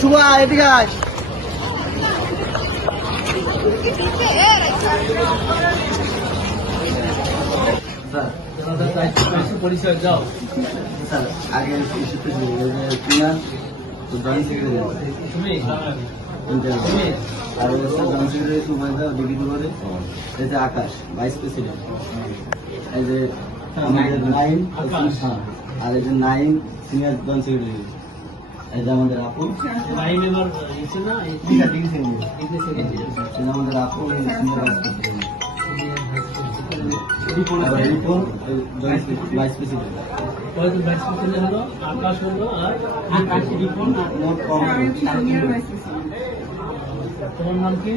শুভ এদিকে আয়। পরিচয় যাও স্যার আগে তুমি আর জয়েন্ট সেক্রেটারি সুপারভাইজার ডিগ্রি করে এই যে আকাশ ভাইস প্রেসিডেন্ট, এই যে আমাদের নাইম আর এই যে নাইম সিনিয়র জয়েন্ট সেক্রেটারি, এই যে আমাদের আপু আমাদের আপু সিনিয়র ভাইস প্রেসিডেন্ট। আকাশ হলো আর তোমার নাম কি?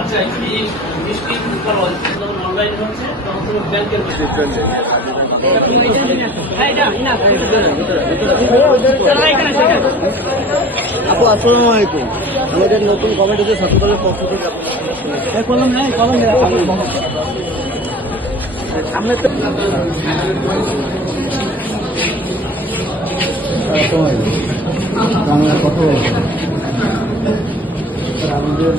আচ্ছা অনলাইন হচ্ছে ব্যাংকের আপু আসসালামু আলাইকুম। আমাদের নতুন কমিটি যে ছাত্রদলের পক্ষ থেকে সামনে তো বাংলা কথা আমাদের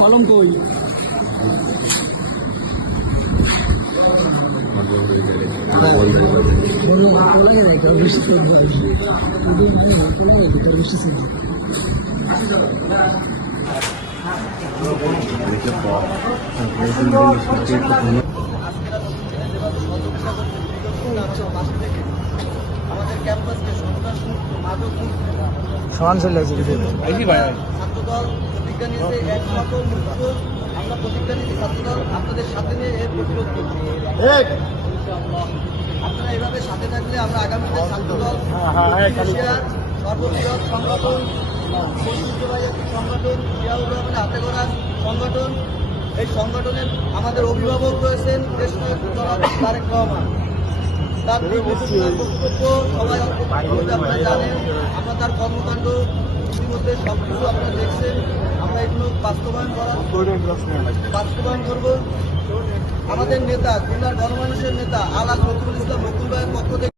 কলম কই সমান চলে আছে ছাত্রদল প্রতিজ্ঞা নিয়েছে এক সকল মৃত্যু আমরা প্রতিজ্ঞা নিয়েছি ছাত্রদল আপনাদের সাথে নিয়ে এর প্রতিরোধ করছি। আপনারা এইভাবে সাথে থাকলে আমরা আগামীতে ছাত্রদল এশিয়ার সর্ববৃহৎ সংগঠন, সংগঠন জিয়াউর রহমানের হাতে গড়া সংগঠন, এই সংগঠনের আমাদের অভিভাবক রয়েছেন দেশনায়ক জনাব তারেক রহমান। তার বক্তব্য সবাই আপনারা জানেন, আমরা তার কর্মকাণ্ড ইতিমধ্যে সবকিছু আপনারা দেখছেন। আমরা এগুলো বাস্তবায়ন করব। আমাদের নেতা খুলনার গণমানুষের নেতা আলাজ নজরুল ইসলাম নকুল ভাইয়ের পক্ষ থেকে